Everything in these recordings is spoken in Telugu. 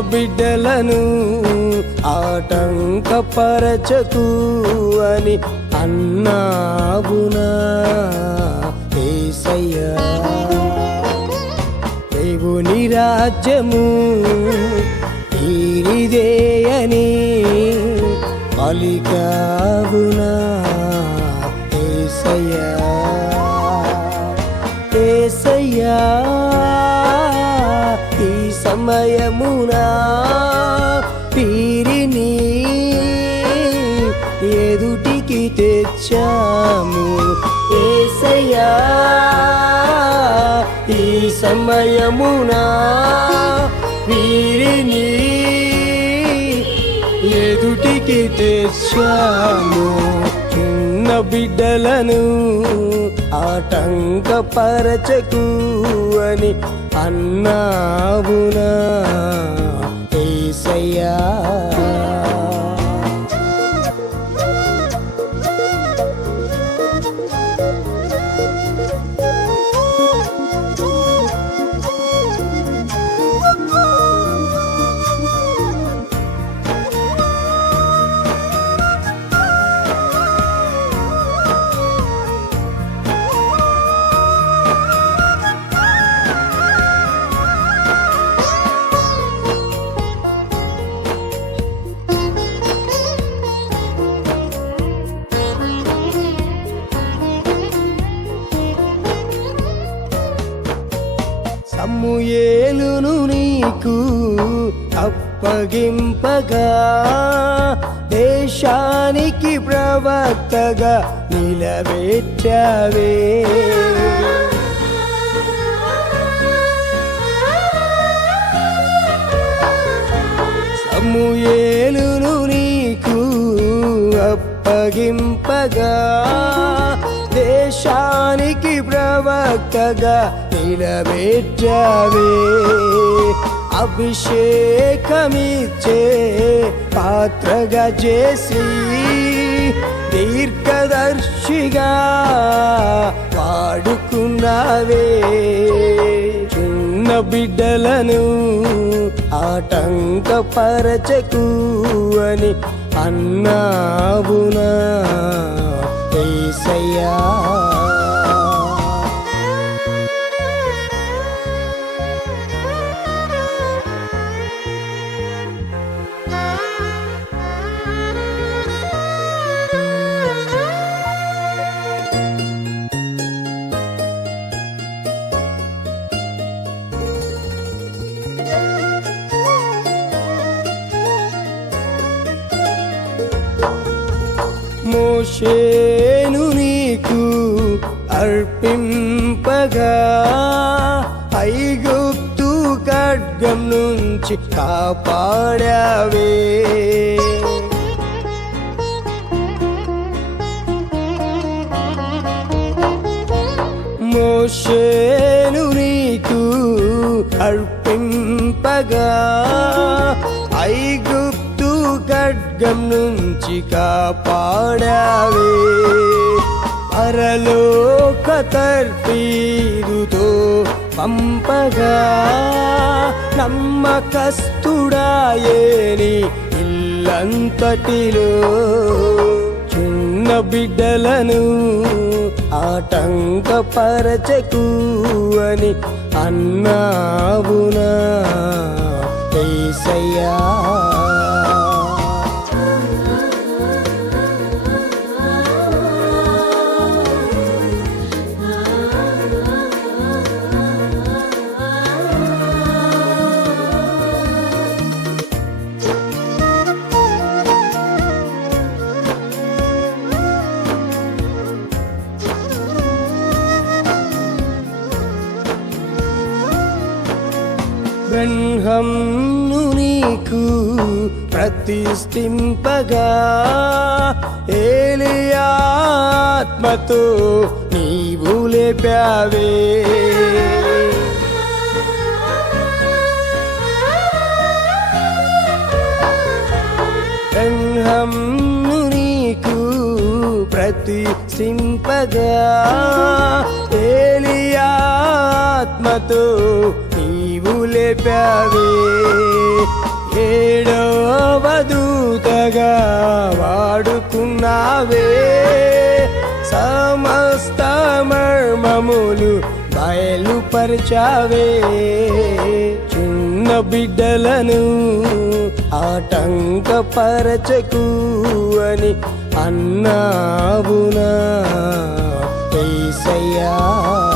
బిడ్డలను ఆటంకపరచకు అని అన్నావునా ఏసయ్యా. దేవుని రాజ్యము అని పలికావునా? సమయమునా పీరిని ఎదుటికి తెచ్చాము. ఏసయ్యా ఈ సమయమునా వీరిని ఎదుటికి తెచ్చాము. చిన్న బిడ్డలను ఆటంకపరచకు అని అన్నావునా ఏసయ్యా. సమూయేలును నీకు అప్పగింపగా దేశానికి ప్రవక్తగా నిలబెట్టావే. సమూయేలును నీకు అప్పగింపగా దేశానికి ప్రవక్తగా నిలబెట్టవే అభిషేకమిచ్చే పాత్రగా చేసి దీర్ఘదర్శిగా వాడుకున్నావే చిన్న బిడ్డలను ఆటంకపరచకు అని అన్నావునా ఏసయ్యా. మోషేను నీకు అర్పింపగా. ఐగుప్తు ఖడ్గం నుంచి కాపాడావే. మోషేను నీకు అర్పింపగా. ఐగు ఖడ్గం నుంచి కాపాడావే. పరలోక తర్పీదుతో పంపగా నమ్మకస్తుడాయేని ఇల్లంతటిలో. చిన్న బిడ్డలను ఆటంకపరచకు అని అన్నావునా ఏసయ్యా. బ్రహ్మంను నీకు ప్రతిష్ఠింపగా ఏలియాత్మతో నీవు లేపావే. బ్రహ్మంను నీకు ప్రతిష్ఠింపగా ఏలియాత్మతో నీవు లేపావే ఏడవ దూతగా వాడుకున్నావే. సమస్త మర్మములు బయలుపరిచావే. చిన్న బిడ్డలను ఆటంకపరచకు అని అన్నావునా. ఏసయ్యా.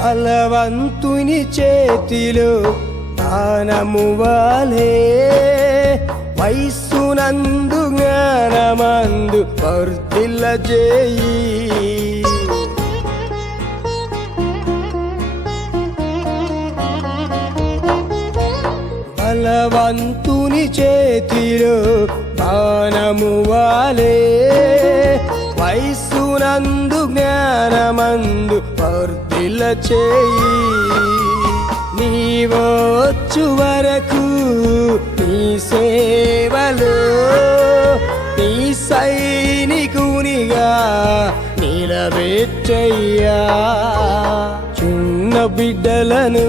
అలవంతుని చేతిలో దానము వాలే. వయస్సునందు జ్ఞానమందు వర్తిల్ల చేయి. బలవంతుని చేతిలో దానము వాలే. వయస్సునందు జ్ఞానమందు వర్తి చేయి నీవచ్చు వరకు నీ సేవలో నీ సైనికునిగా నిలబెట్టయ్యా. చిన్న బిడ్డలను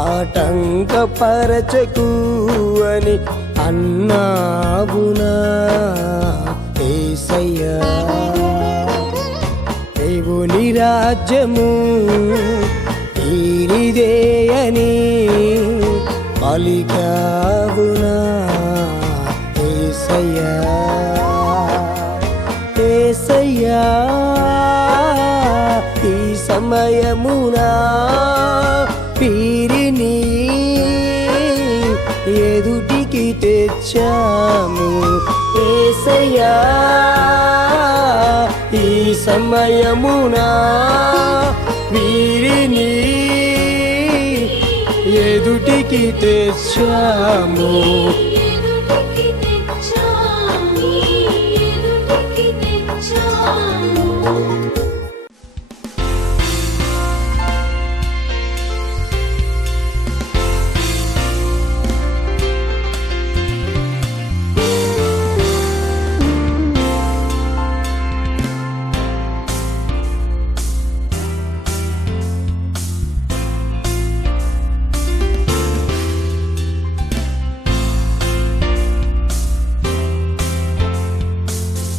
ఆటంకపరచకు అని అన్నావునా ఏసయ్యా. దేవుని రాజ్యము తీరిదేయని పలికావునా ఏసయ్యా ఏసయ్యా ఈ సమయమునా పీరిని ఎదుటికి తెచ్చాము ఏసయ్యా ఈ సమయమునా వీరిని ఎదుటికి తెచ్చాము.